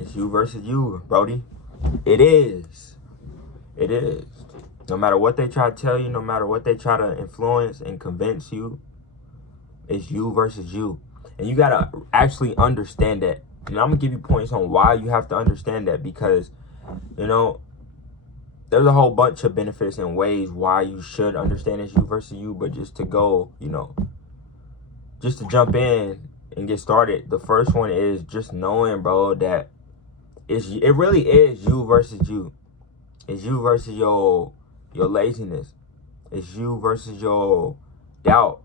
It's you versus you, Brody. It is. It is. No matter what they try to tell you, no matter what they try to influence and convince you, it's you versus you. And you gotta actually understand that. And I'm gonna give you points on why you have to understand that, because, you know, there's a whole bunch of benefits and ways why you should understand it's you versus you. But just to go, just to jump in and get started, the first one is just knowing, bro, that it really is you versus you. It's you versus your laziness. It's you versus your doubt.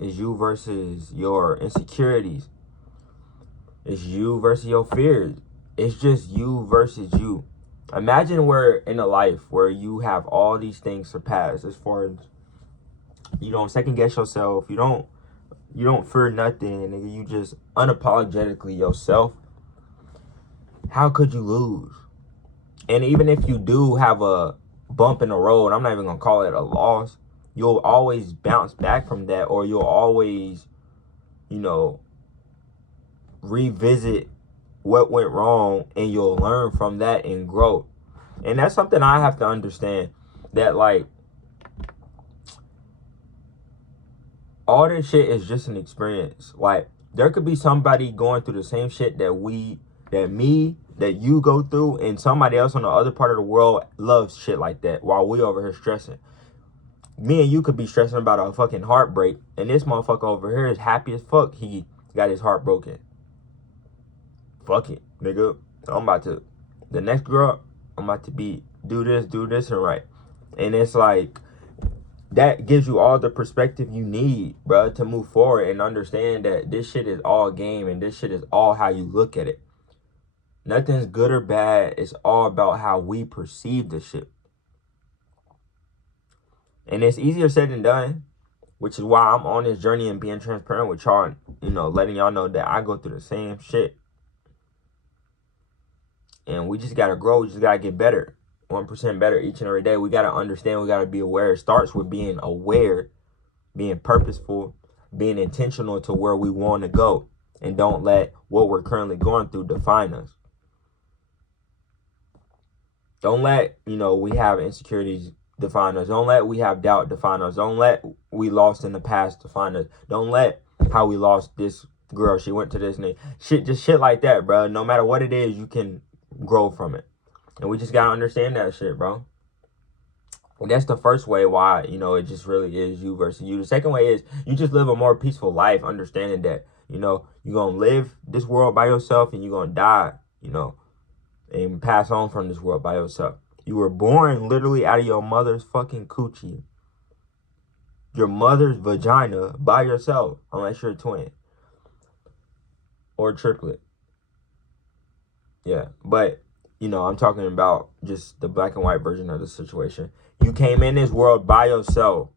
It's you versus your insecurities. It's you versus your fears. It's just you versus you. Imagine we're in a life where you have all these things surpassed, as far as you don't second guess yourself. You don't fear nothing, and you just unapologetically yourself. How could you lose? And even if you do have a bump in the road, I'm not even gonna call it a loss. You'll always bounce back from that, or you'll always, revisit what went wrong, and you'll learn from that and grow. And that's something I have to understand, that like all this shit is just an experience. Like, there could be somebody going through the same shit that you go through, and somebody else on the other part of the world loves shit like that, while we over here stressing. Me and you could be stressing about a fucking heartbreak, and this motherfucker over here is happy as fuck he got his heart broken. Fuck it, nigga. The next girl, I'm about to do this, and right. And it's like, that gives you all the perspective you need, bro, to move forward and understand that this shit is all game, and this shit is all how you look at it. Nothing's good or bad. It's all about how we perceive the shit. And it's easier said than done, which is why I'm on this journey and being transparent with y'all, letting y'all know that I go through the same shit. And we just got to grow. We just got to get better. 1% better each and every day. We got to understand. We got to be aware. It starts with being aware, being purposeful, being intentional to where we want to go. And don't let what we're currently going through define us. Don't let, we have insecurities define us. Don't let we have doubt define us. Don't let we lost in the past define us. Don't let how we lost this girl, she went to this name. Shit like that, bro. No matter what it is, you can grow from it. And we just gotta understand that shit, bro. And that's the first way why, it just really is you versus you. The second way is you just live a more peaceful life, understanding that, you're gonna live this world by yourself, and you're gonna die, and pass on from this world by yourself. You were born literally out of your mother's fucking coochie, your mother's vagina, by yourself, unless you're a twin or a triplet. Yeah, but I'm talking about just the black and white version of the situation. You came in this world by yourself.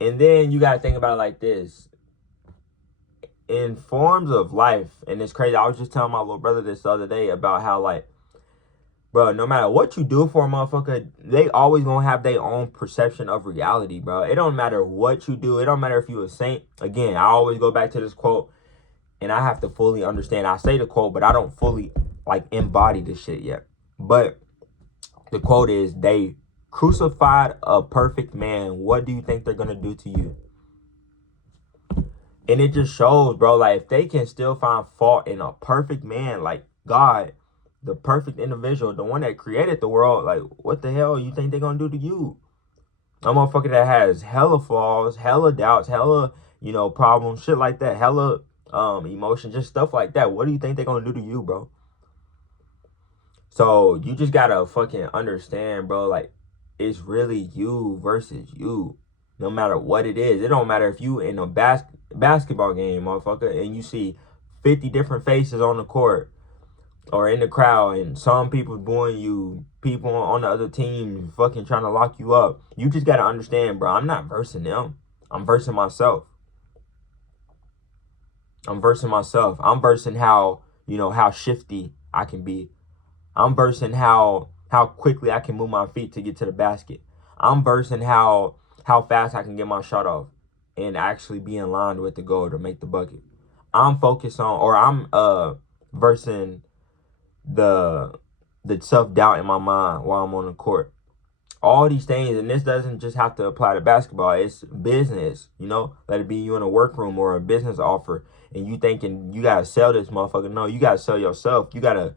And then you got to think about it like this. In forms of life, and it's crazy. I was just telling my little brother this the other day about how, like, bro, no matter what you do for a motherfucker, they always going to have their own perception of reality, bro. It don't matter what you do. It don't matter if you a saint. Again, I always go back to this quote, and I have to fully understand. I say the quote, but I don't fully embody this shit yet. But the quote is, they crucified a perfect man. What do you think they're gonna do to you? And it just shows, bro, like, if they can still find fault in a perfect man, like God, the perfect individual, the one that created the world, like, what the hell you think they're gonna do to you? A motherfucker that has hella flaws, hella doubts, hella, problems, shit like that, hella emotion, just stuff like that. What do you think they're gonna do to you, bro? So you just gotta fucking understand, bro, like, it's really you versus you. No matter what it is. It don't matter if you in a basketball game, motherfucker, and you see 50 different faces on the court or in the crowd, and some people booing you, people on the other team fucking trying to lock you up. You just gotta understand, bro, I'm not versing them. I'm versing myself. I'm versing myself. I'm versing how, how shifty I can be. I'm versing how quickly I can move my feet to get to the basket. I'm versing how fast I can get my shot off and actually be in line with the goal to make the bucket. I'm focused on, or I'm versus the self-doubt in my mind while I'm on the court. All these things, and this doesn't just have to apply to basketball. It's business, you know. Let it be you in a workroom or a business offer, and you thinking you gotta sell this motherfucker. No, you gotta sell yourself. You gotta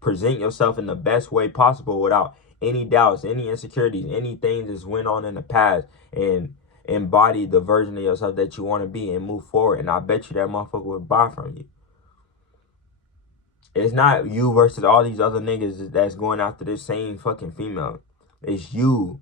present yourself in the best way possible without any doubts, any insecurities, anything that's went on in the past, and embody the version of yourself that you want to be and move forward. And I bet you that motherfucker would buy from you. It's not you versus all these other niggas that's going after this same fucking female. It's you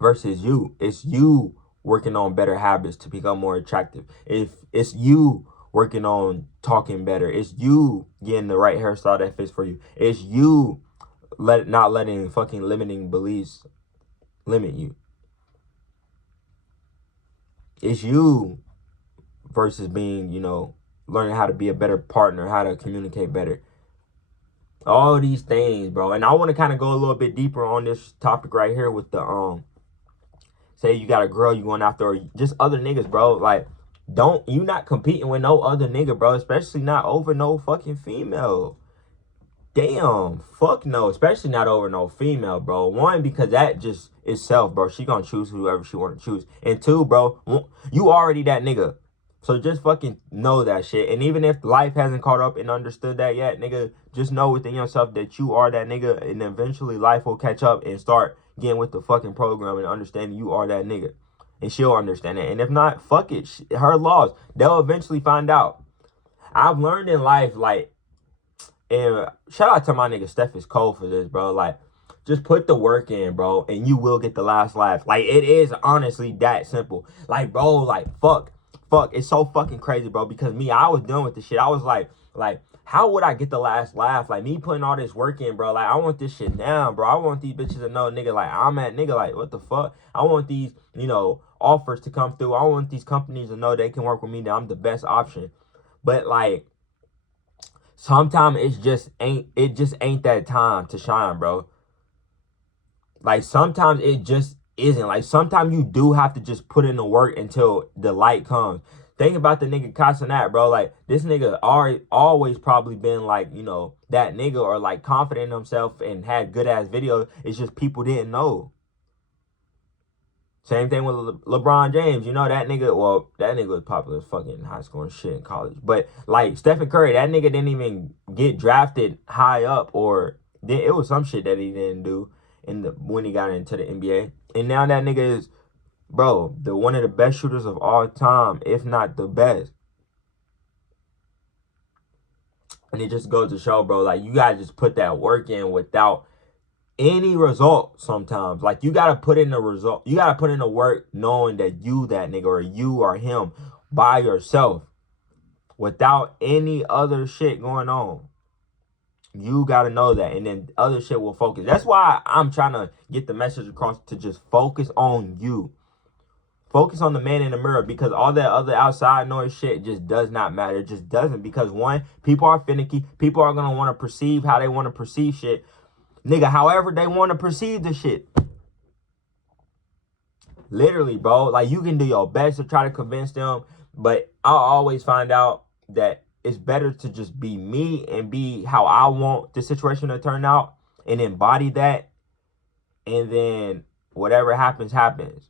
versus you. It's you working on better habits to become more attractive. If it's you working on talking better, it's you getting the right hairstyle that fits for you. It's you not letting fucking limiting beliefs limit you. It's you versus being, you know, learning how to be a better partner, how to communicate better. All these things, bro. And I want to kind of go a little bit deeper on this topic right here with the say you got a girl you going after, or just other niggas, bro. Like, you not competing with no other nigga, bro. Especially not over no fucking female. Damn, fuck no. Especially not over no female, bro. One, because that just itself, bro. She gonna choose whoever she want to choose. And two, bro, you already that nigga. So just fucking know that shit. And even if life hasn't caught up and understood that yet, nigga, just know within yourself that you are that nigga. And eventually life will catch up and start getting with the fucking program and understanding you are that nigga. And she'll understand it. And if not, fuck it. Her laws, they'll eventually find out. I've learned in life, like, and shout out to my nigga Steph is cold for this, bro. Like, just put the work in, bro, and you will get the last laugh. Like, it is honestly that simple. Like, bro, like, fuck, it's so fucking crazy, bro, because I was done with this shit. I was like, how would I get the last laugh? Like, me putting all this work in, bro. Like, I want this shit now, bro. I want these bitches to know, nigga, like, I'm at, nigga, like, what the fuck? I want these, you know, offers to come through. I want these companies to know they can work with me, that I'm the best option. But, like, sometimes it just ain't that time to shine, bro. Like, sometimes it just isn't. Like, sometimes you do have to just put in the work until the light comes. Think about the nigga Casanat, bro. Like, this nigga always probably been, like, you know, that nigga, or like confident in himself and had good ass videos. It's just people didn't know. Same thing with LeBron James. You know, that nigga, well, that nigga was popular as fucking high school and shit in college. But, like, Stephen Curry, that nigga didn't even get drafted high up, or it was some shit that he didn't do when he got into the NBA. And now that nigga is, bro, one of the best shooters of all time, if not the best. And it just goes to show, bro, like, you gotta just put that work in without any result sometimes. Like, you gotta put in the result. You gotta put in the work knowing that you that nigga, or you or him, by yourself, without any other shit going on. You gotta know that, and then other shit will focus. That's why I'm trying to get the message across to just focus on you. Focus on the man in the mirror, because all that other outside noise shit just does not matter. It just doesn't, because one, people are finicky. People are gonna want to perceive how they want to perceive shit. Nigga, however they want to perceive the shit. Literally, bro. Like, you can do your best to try to convince them, but I'll always find out that it's better to just be me and be how I want the situation to turn out and embody that. And then whatever happens, happens.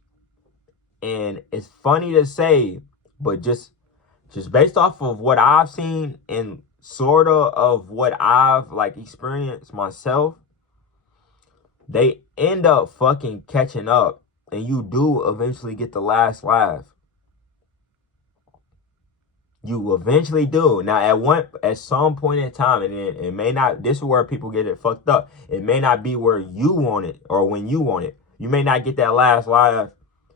And it's funny to say, but just based off of what I've seen and sort of what I've, like, experienced myself, they end up fucking catching up, and you do eventually get the last laugh. You eventually do. Now, at some point in time, and it may not, this is where people get it fucked up. It may not be where you want it or when you want it. You may not get that last laugh.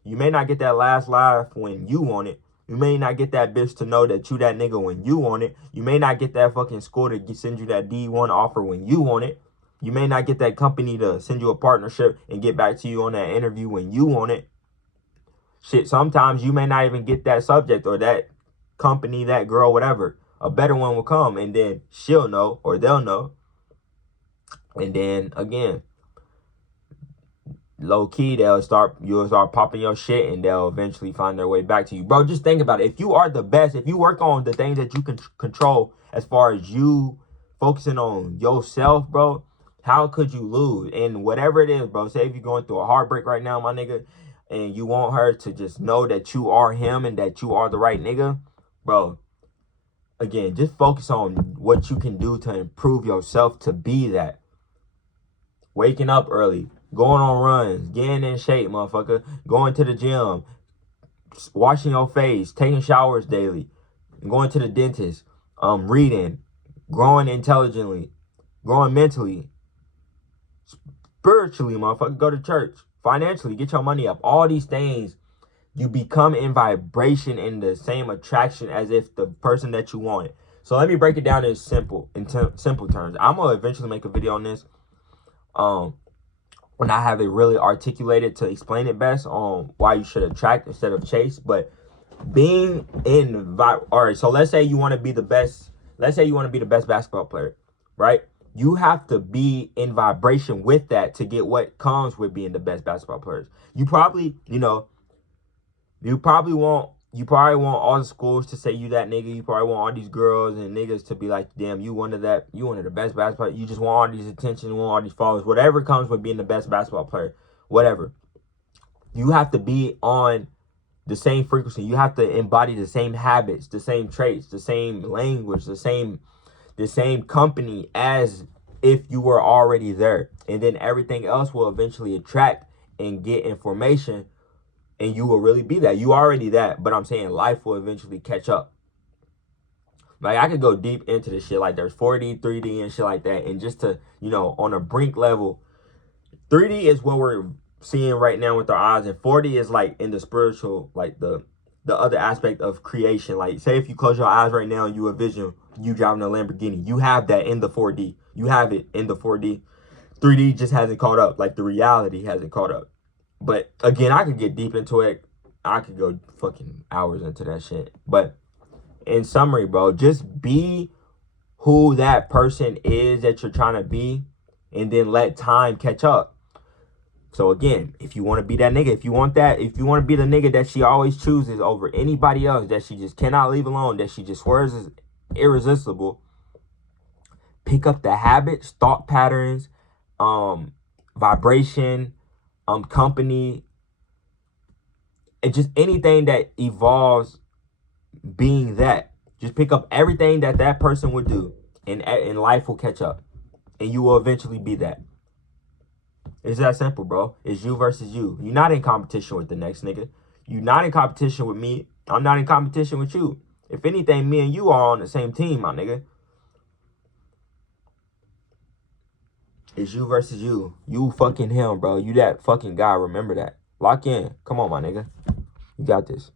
You may not get that last laugh when you want it. You may not get that bitch to know that you that nigga when you want it. You may not get that fucking school to send you that D1 offer when you want it. You may not get that company to send you a partnership and get back to you on that interview when you want it. Shit, sometimes you may not even get that subject or that company, that girl, whatever. A better one will come, and then she'll know, or they'll know. And then, again, low-key, you'll start popping your shit, and they'll eventually find their way back to you. Bro, just think about it. If you are the best, if you work on the things that you can control as far as you focusing on yourself, bro, how could you lose? And whatever it is, bro, say if you're going through a heartbreak right now, my nigga, and you want her to just know that you are him and that you are the right nigga, bro, again, just focus on what you can do to improve yourself to be that. Waking up early, going on runs, getting in shape, motherfucker, going to the gym, washing your face, taking showers daily, going to the dentist, reading, growing intelligently, growing mentally, spiritually, motherfucker, go to church, financially, get your money up. All these things, you become in vibration in the same attraction as if the person that you want. So let me break it down in simple terms. I'm gonna eventually make a video on this. When I have it really articulated to explain it best on why you should attract instead of chase. But being in all right, so let's say you want to be the best. Let's say you want to be the best basketball player, right? You have to be in vibration with that to get what comes with being the best basketball players. You probably, you probably want all the schools to say you that nigga. You probably want all these girls and niggas to be like, damn, you one of the best basketball. You just want all these attention, you want all these followers, whatever comes with being the best basketball player, whatever. You have to be on the same frequency. You have to embody the same habits, the same traits, the same language, the same company as if you were already there. And then everything else will eventually attract and get information. And you will really be that. You already that. But I'm saying life will eventually catch up. Like, I could go deep into this shit. Like, there's 4D, 3D, and shit like that. And just to, on a brink level, 3D is what we're seeing right now with our eyes. And 4D is, like, in the spiritual, like, the other aspect of creation. Like, say if you close your eyes right now and you envision you driving a Lamborghini. You have that in the 4D. You have it in the 4D. 3D just hasn't caught up. Like, the reality hasn't caught up. But again, I could get deep into it. I could go fucking hours into that shit. But in summary, bro, just be who that person is that you're trying to be, and then let time catch up. So again, if you want to be that nigga, if you want to be the nigga that she always chooses over anybody else, that she just cannot leave alone, that she just swears is irresistible, pick up the habits, thought patterns, vibration, company, and just anything that evolves being that. Just pick up everything that person would do, and life will catch up, and you will eventually be that. It's that simple, bro. It's you versus you. You're not in competition with the next nigga. You're not in competition with me. I'm not in competition with you. If anything, me and you are on the same team, my nigga. It's you versus you. You fucking him, bro. You that fucking guy. Remember that. Lock in. Come on, my nigga. You got this.